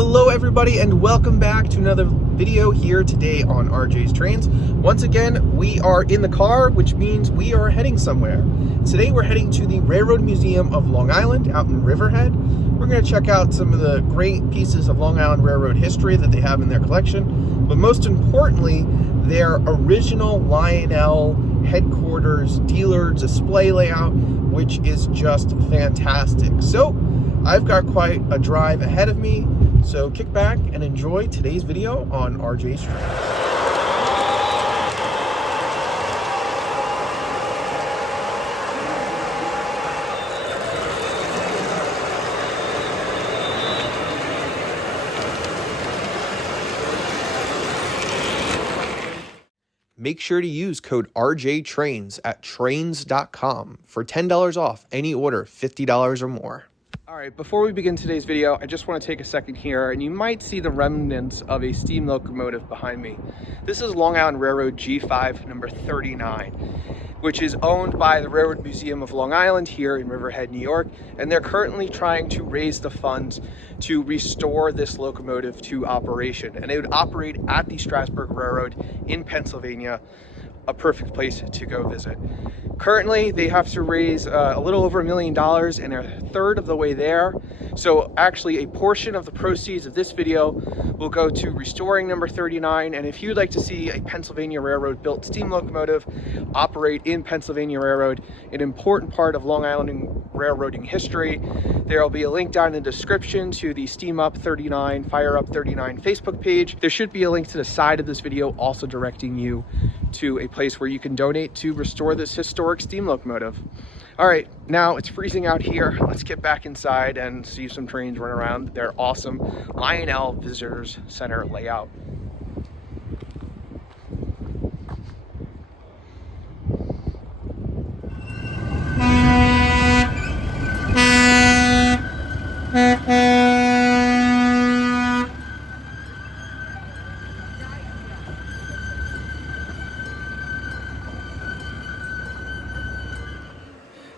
Hello everybody and welcome back to another video here today on RJ's Trains. Once again, we are in the car, which means we are heading somewhere. Today we're heading to the Railroad Museum of Long Island out in Riverhead. We're going to check out some of the great pieces of Long Island Railroad history that they have in their collection, but most importantly, their original Lionel headquarters dealer display layout, which is just fantastic. So I've got quite a drive ahead of me, so kick back and enjoy today's video on RJ's Trains. Make sure to use code RJTrains at trains.com for $10 off any order $50 or more. All right, before we begin today's video, I just want to take a second here, and you might see the remnants of a steam locomotive behind me. This is Long Island Railroad G5 number 39, which is owned by the Railroad Museum of Long Island here in Riverhead, New York, and they're currently trying to raise the funds to restore this locomotive to operation, and it would operate at the Strasburg Railroad in Pennsylvania, a perfect place to go visit. Currently, they have to raise a little over $1 million and are a third of the way there. So actually a portion of the proceeds of this video will go to restoring number 39. And if you'd like to see a Pennsylvania Railroad built steam locomotive operate in Pennsylvania Railroad, an important part of Long Island railroading history, there will be a link down in the description to the Steam Up 39, Fire Up 39 Facebook page. There should be a link to the side of this video also directing you to a place where you can donate to restore this historic steam locomotive. All right, now it's freezing out here. Let's get back inside and see some trains run around their awesome Lionel Visitors Center layout.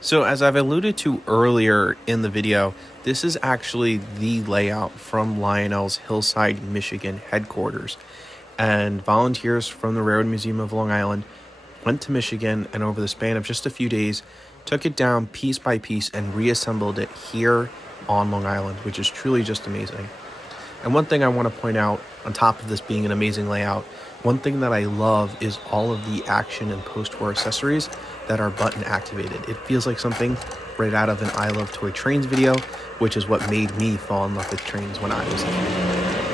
So as I've alluded to earlier in the video, this is actually the layout from Lionel's Hillside, Michigan headquarters. And volunteers from the Railroad Museum of Long Island went to Michigan and over the span of just a few days, took it down piece by piece and reassembled it here on Long Island, which is truly just amazing. And one thing I want to point out, on top of this being an amazing layout, one thing that I love is all of the action and post-war accessories that are button activated. It feels like something right out of an I Love Toy Trains video, which is what made me fall in love with trains when I was a kid.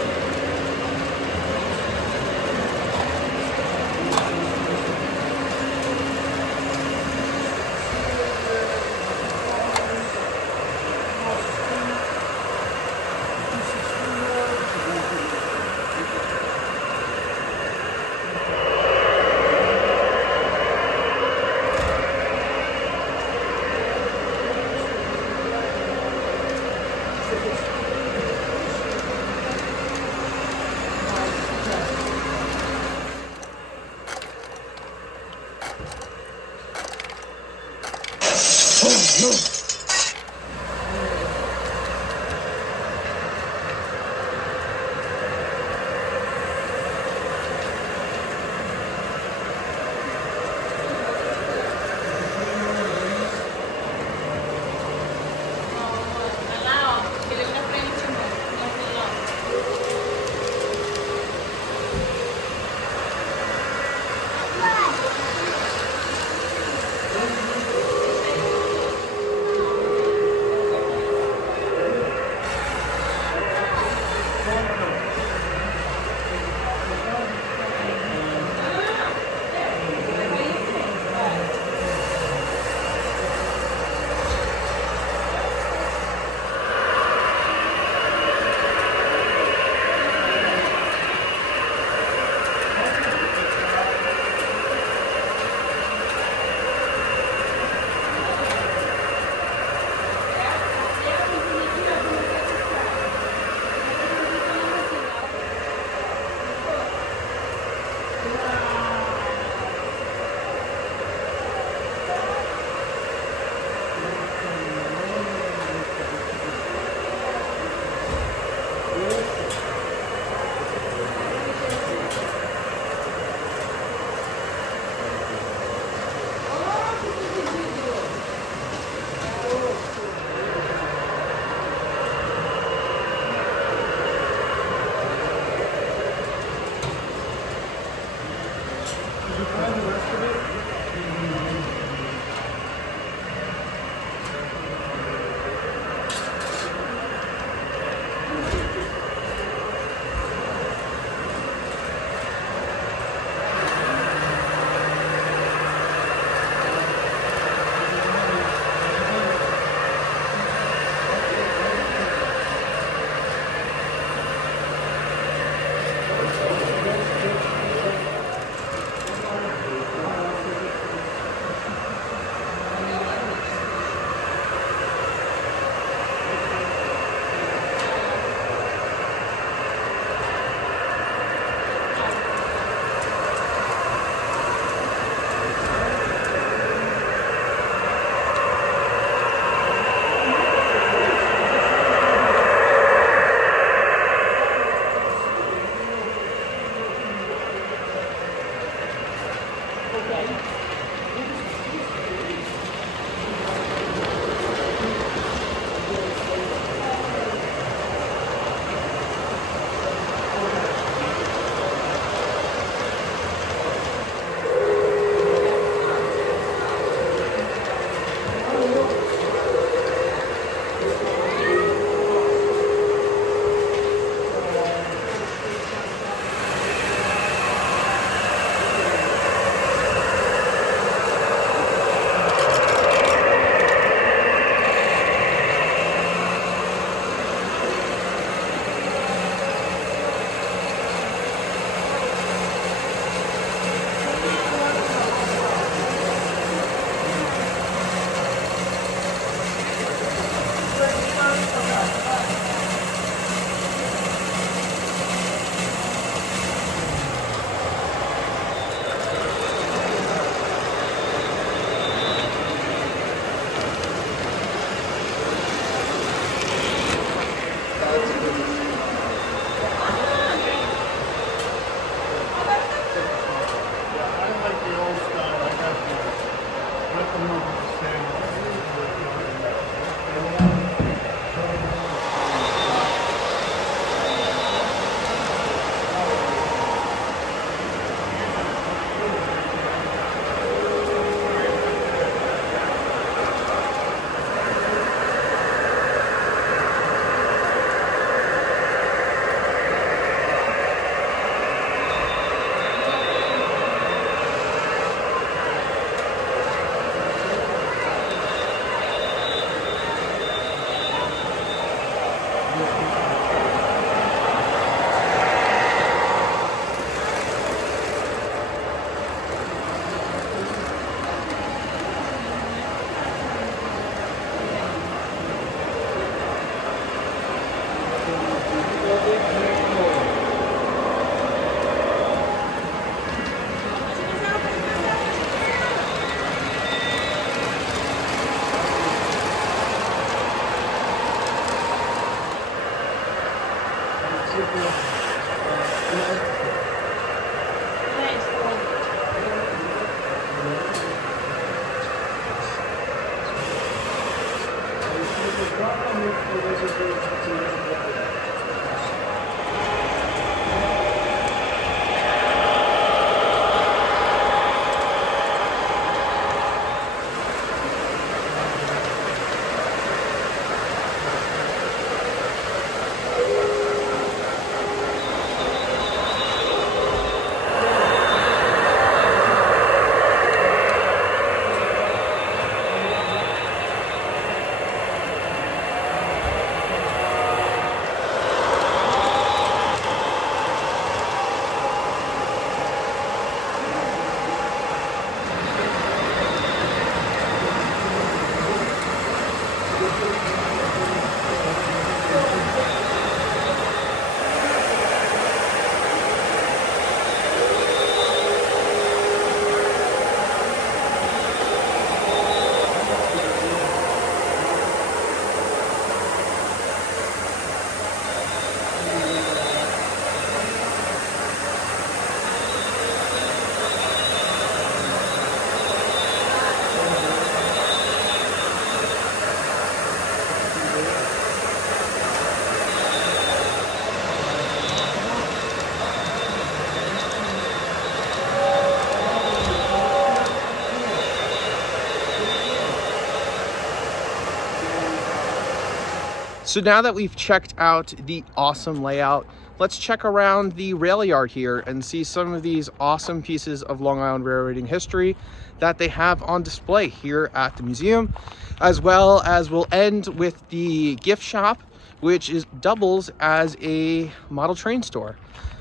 So now that we've checked out the awesome layout, let's check around the rail yard here and see some of these awesome pieces of Long Island railroading history that they have on display here at the museum, as well as we'll end with the gift shop, which doubles as a model train store.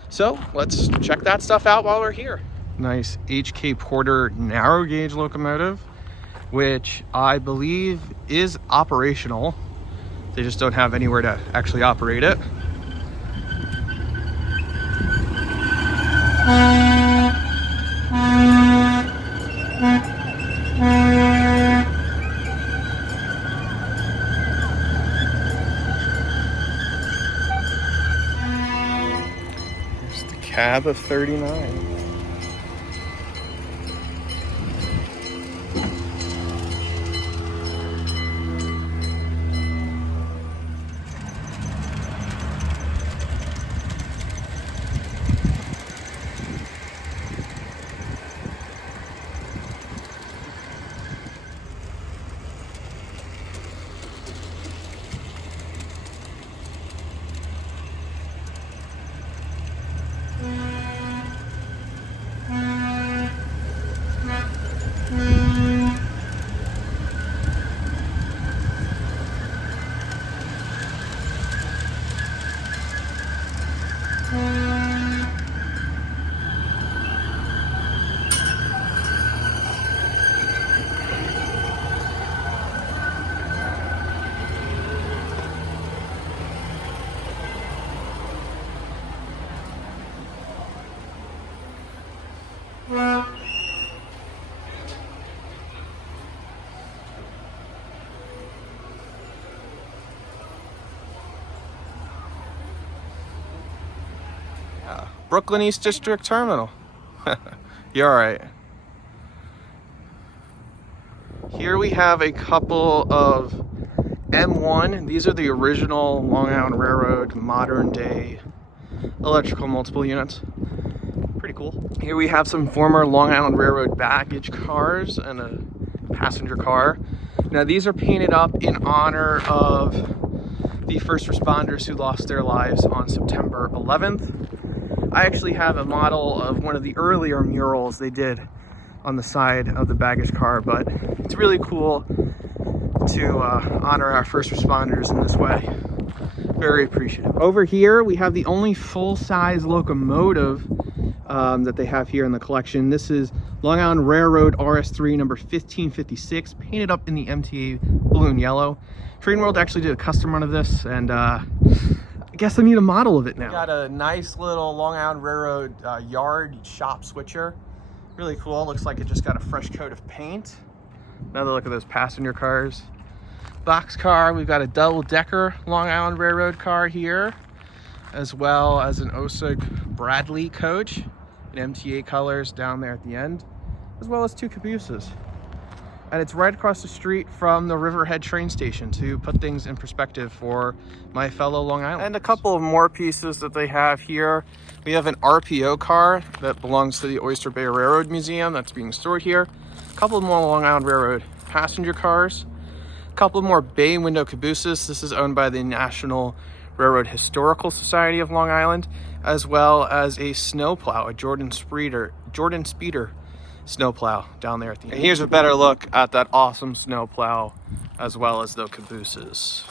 So let's check that stuff out while we're here. Nice HK Porter narrow gauge locomotive, which I believe is operational. They just don't have anywhere to actually operate it. There's the cab of 39. Brooklyn East District Terminal. You're all right. Here we have a couple of M1. These are the original Long Island Railroad modern day electrical multiple units. Pretty cool. Here we have some former Long Island Railroad baggage cars and a passenger car. Now these are painted up in honor of the first responders who lost their lives on September 11th. I actually have a model of one of the earlier murals they did on the side of the baggage car, but it's really cool to honor our first responders in this way. Very appreciative. Over here, we have the only full-size locomotive that they have here in the collection. This is Long Island Railroad RS3 number 1556, painted up in the MTA blue and yellow. Train World actually did a custom run of this, and I guess I need a model of it now. Got a nice little Long Island Railroad yard shop switcher. Really cool. Looks like it just got a fresh coat of paint. Another look at those passenger cars. Box car, we've got a double-decker Long Island Railroad car here, as well as an Osage Bradley coach in MTA colors down there at the end, as well as two cabooses. And it's right across the street from the Riverhead train station, to put things in perspective for my fellow Long Islanders. And a couple of more pieces that they have here. We have an RPO car that belongs to the Oyster Bay Railroad Museum that's being stored here. A couple more Long Island Railroad passenger cars. A couple more bay window cabooses. This is owned by the National Railroad Historical Society of Long Island, as well as a snowplow, a Jordan Speeder snowplow down there at the end. And here's a better look at that awesome snowplow, as well as the cabooses.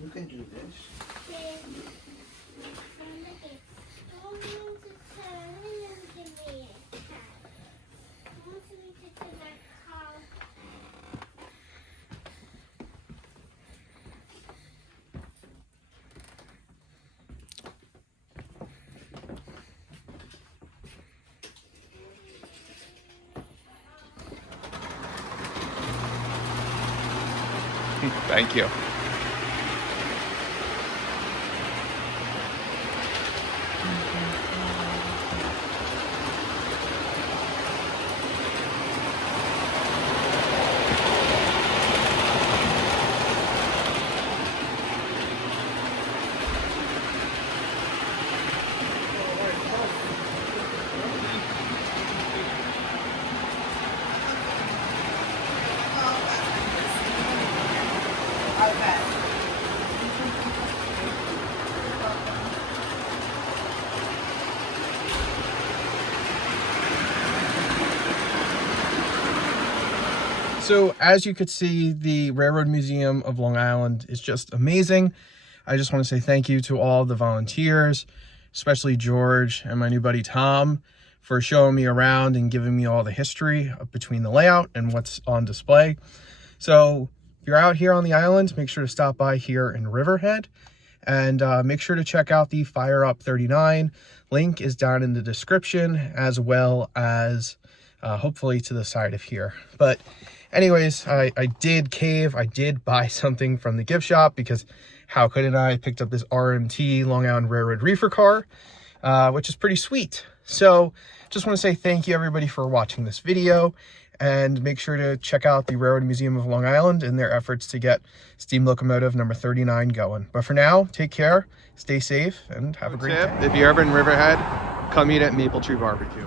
You can do this. Thank you. So as you could see, the Railroad Museum of Long Island is just amazing. I just want to say thank you to all the volunteers, especially George and my new buddy Tom, for showing me around and giving me all the history between the layout and what's on display. So if you're out here on the island, make sure to stop by here in Riverhead, and make sure to check out the Fire Up 39. Link is down in the description, as well as hopefully to the side of here. But anyways, I did cave. I did buy something from the gift shop, because how couldn't I? Picked up this RMT Long Island Railroad reefer car, which is pretty sweet. So just want to say thank you everybody for watching this video, and make sure to check out the Railroad Museum of Long Island and their efforts to get steam locomotive number 39 going. But for now, take care, stay safe, and have a great day. If you're ever in Riverhead, come eat at Maple Tree Barbecue.